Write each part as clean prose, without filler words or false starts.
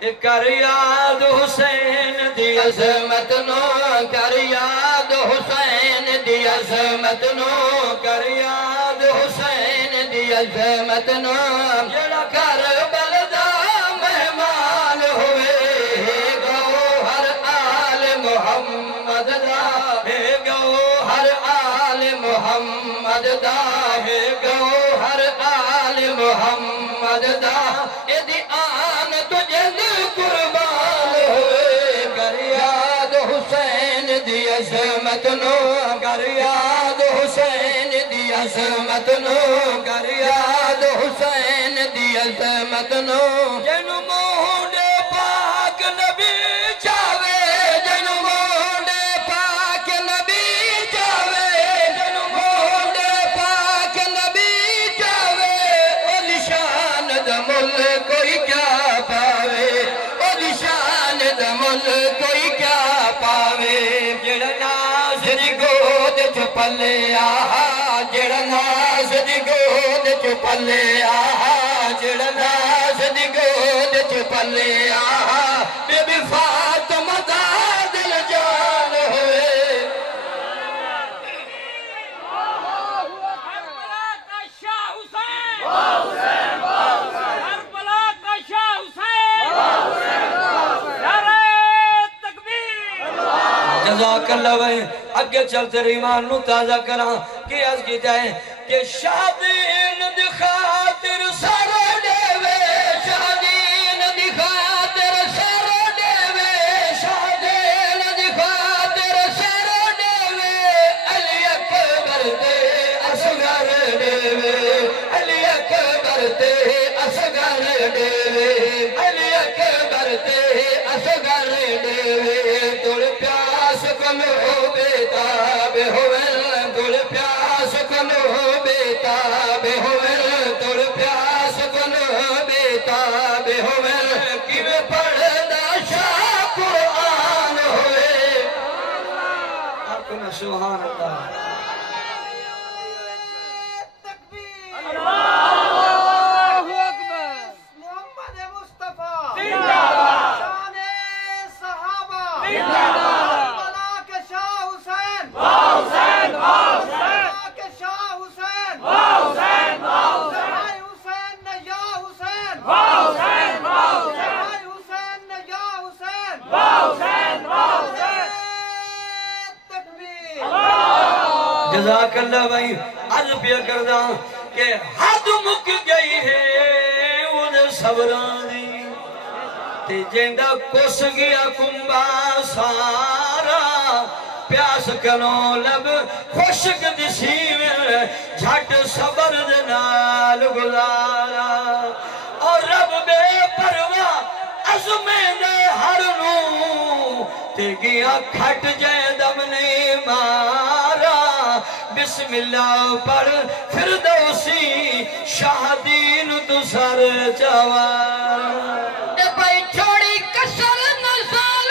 کر یاد حسین دی عظمت نو کر یاد حسین دی عظمت نو کر یاد حسین دی عظمت نو جڑا کربل دا مہمان ہوئے گوہر آل محمد دا گوہر آل محمد دا گوہر آل محمد دا ایدی آن تجھے قربان ہوئے کر یاد حسین دی عظمت نو کر یاد حسین دی عظمت نو کر یاد حسین دی عظمت نو جنو مونڈے پاک نبی چاہوے جنو مونڈے پاک نبی چاہوے جنو مونڈے پاک نبی چاہوے او نشان دمل کوئی کیا پاوے او نشان دمل کوئی کیا پاوے جڑا ناز دی گود چپلے آہا جڑا ناز دی گود چپلے آہا جڑا ناز دی گود چپلے آہا بی بی فاطمہ دا دل جان ہوئے کربلا کا شاہ حسین کربلا کا شاہ حسین نعرہ تکبیر جزاک اللہ بھائی اگے چلتے ایمان نو تازہ کراں کہ عرض کی جائے کہ شادین دی خاطر سر دیوے شادین دی خاطر سر دیوے شادین دی خاطر سر دیوے علی اکبر تے اصغر دیوے علی اکبر تے اصغر دیوے علی اکبر تے اصغر دیوے تول پیاس کلو بیتاب ہوئے تول پیاس کلو بیتاب ہوئے تول پیاس کلو بیتاب ہوئے کیوے پڑھنا شاہ قرآن ہوئے اپنا سبحان اللہ اللہ اکبر محمد مصطفیٰ زندہ باد شان صحابہ زندہ باد کربلا کے شاہ حسین حسین حسین کربلا کے شاہ حسین حسین بھائی حسین نے یا حسین حسین بھائی حسین نے یا حسین حسین تکبیر جزاک اللہ بھائی عرض پیا کردہ کہ حد مک گئی ہے ان صبرانی تے جیندہ کس گیا کمبا سارا پیاس کنو لب خوشک دسی میں جھٹ صبر دنال گزارا اور رب بے پرواہ عظمیں دے ہر نو تے گیا کھٹ جائے دم نے مارا بسم اللہ پڑھ فردوسی شاہدین تو سر چوار اے بھائی چھوڑی کسر نزال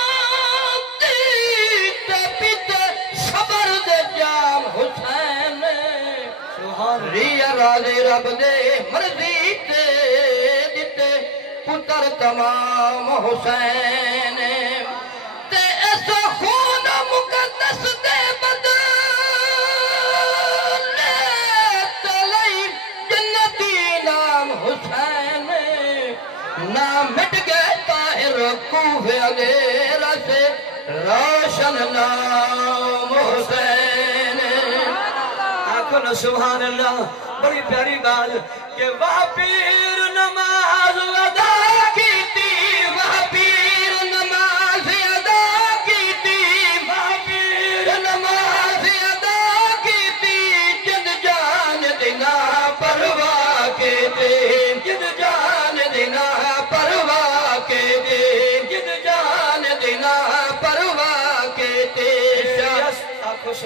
مسلمان دیتے پیتے صبر دے جام حسین سبحان ریا راضی رب دے مرضی تے دیتے پتر تمام حسین تے ایسا خون مقدس دے بدلے تلئی جنتی نام حسین نام مٹ گئے طاہر کوفے اگیرہ سے روشن نام حسین آنکھوں نے سبحان اللہ بڑی پیاری بات کہ وہ پیر نماز ادا کی تھی وہ پیر نماز ادا کی تھی وہ پیر نماز ادا کی تھی جد جان دینا پرواہ کے تھے جد جان دینا پرواہ کے تھے جد جان دینا پرواہ کے تھے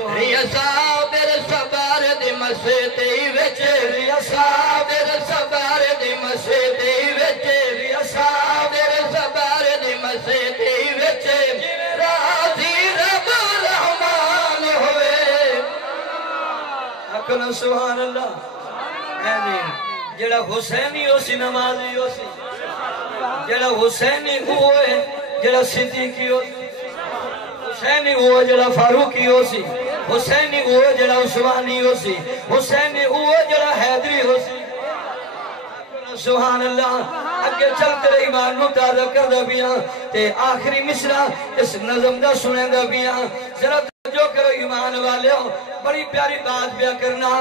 ریا صابر صبر دی مسیدی وچ ریا صابر صبر دی مسیدی وچ ریا صابر صبر دی مسیدی وچ راضی رب رحمان ہوئے اکنا سبحان اللہ جڑا حسینی ہو سی نمازی ہو سی جڑا حسینی ہوئے جڑا صدیقی ہو سی حسینی ہوئے جڑا فاروقی ہو سی حسینی ہوئے جڑا عثمانی ہو سی حسینی ہوئے جڑا حیدری ہو سی سبحان اللہ اگے چلتے رہی ایمان نو تازہ کر دا بیاں تے آخری مصرع اس نظم دا سنے دا بیاں ذرا جو کرو ایمان والے ہو بڑی پیاری بات بیا کرنا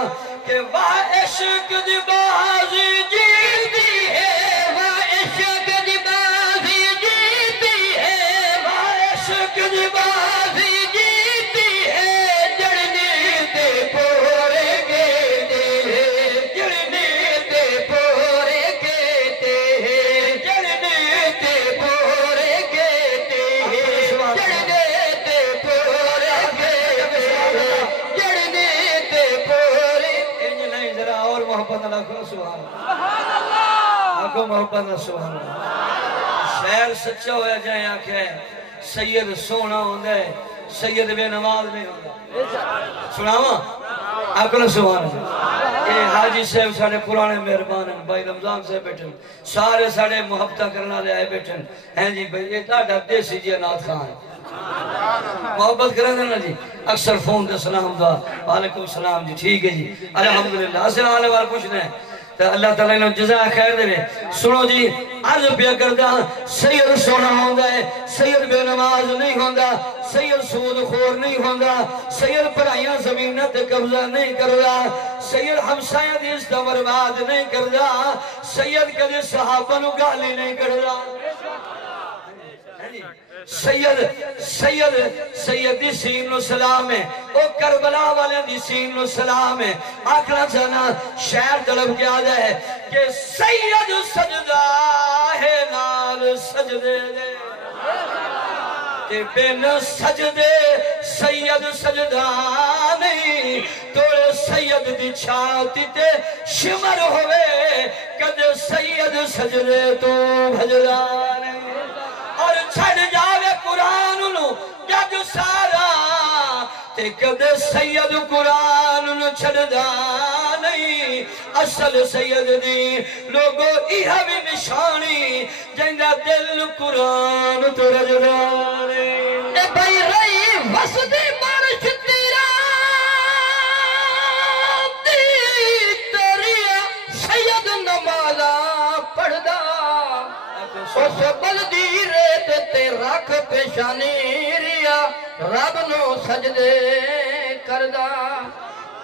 کہ واہ عشق دی بازی جیتی ہے واہ عشق دی بازی جیتی ہے واہ عشق دی بازی جیتی ہے جڑنے تے پورے گیتے ہیں جڑنے تے پورے گیتے ہیں جڑنے تے پورے گیتے ہیں جڑنے تے پورے گیتے ہیں جڑنے تے پورے انج نہیں ذرا اور محبت اللہ کو سبحان اللہ آگو محبت اللہ سبحان اللہ شہر سچا ہویا جائیں آنکھیں سید سونا ہوندہ ہے سید بے نماز نہیں ہوندہ سناواں آگو نہ سبحان اللہ یہ حاجی صاحب ساڑے پرانے مہربان ہیں بھائی رمضان سے بیٹھن سارے ساڑے محبتہ کرنا لے آئے بیٹھن ہیں جی بھائی یہ ڈاڈا دیسی جی نات خان محبت کریں دینا جی اکثر فون دے سلام دا وعلیکم السلام جی ٹھیک ہے جی الحمدللہ اسے آلے والے کچھ نہیں تو اللہ تعالیٰ نے جزا خیر دے سنو جی عرض پیا کردہ سید سونا ہوندہ ہے سید بے نماز نہیں ہوندہ سید سود خور نہیں ہوندہ سید پڑھائیاں زمینت قبضہ نہیں کردہ سید ہمسایہ دیس دا برباد نہیں کردہ سید کدے صحابہ نو گالی نہیں کردہ سید دی سین نو سلام ہے او کربلا والے دی سین نو سلام ہے آکھنا چاہنا شہر طلب کیا جائے کہ سید سجدہ ہے نال سجدے دے تے بین سجدے سید سجدہ نہیں توڑے سید دی چھاتی تے شمر ہوئے کدے سید سجدے تو بھجدہ نہیں اور چھڑ جاوے قرآن نو جگ سارا تے کدے سید قرآن نو چھڑ دا نہیں اصل سید دی لوگو ایہا بھی نشانی جنگا دل قرآن تو رجدانے اے بھائی رئی وسدی بارش تیرا دی تریا سید نمازہ پڑھ دا اس بلدی ریت تے رکھ پیشانی ریا رب نو سجدے کردہ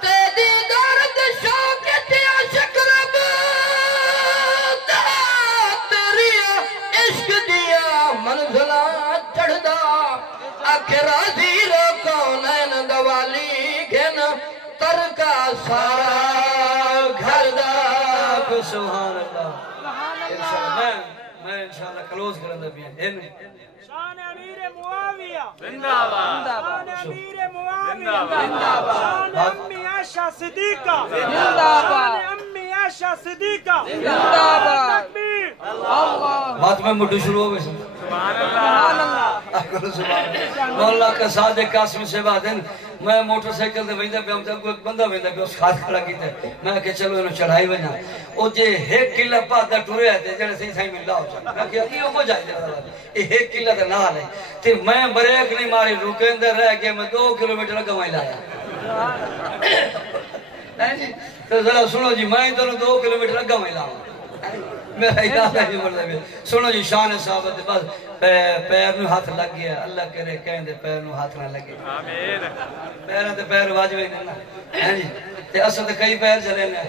تے دیدار دشوق تے عشق رب دا تریا عشق دیا منزلہ چڑھدا آخر راضی رو کونین دوالی گھن ترکا سارا گھر دا سبحان اللہ میں انشاءاللہ کلوز کرن دا بیان شان امیر معاویہ زندہ باد شان امیر معاویہ زندہ باد شان امی عائشہ صدیقہ زندہ باد شان امی عائشہ صدیقہ زندہ باد تکبیر اللہ بات میں مٹو شروع ہو گئے سبحان اللہ مولا کا صادق قاسم سے بات ہے میں موٹر سائیکل دے ویندہ پہ ہم تک ایک بندہ ویندہ پہ اس خاص کھڑا کی تھے میں کہ چلو انہوں چڑھائی بنا او جے ایک کلہ پاتا ٹورے آتے جنہیں صحیح صحیح ملہ ہو چاہتا میں کہ یہ ہو جائے جائے یہ ایک کلہ دے نہ لے تے میں بریک نہیں ماری رکے اندر رہ کے میں 2 کلومیٹر گمائی لایا تو ذرا سنو جی میں تو 2 کلومیٹر گمائی لایا میرا ادارہ نہیں مردہ بھی سنو جی شان صحابت بس پیر نو ہاتھ لگ گیا اللہ کرے کہیں دے پیر نو ہاتھ نہ لگے آمین پیرہ تے پیر واجب ہی نہیں نا تے اصل تے کئی پیر چلے نا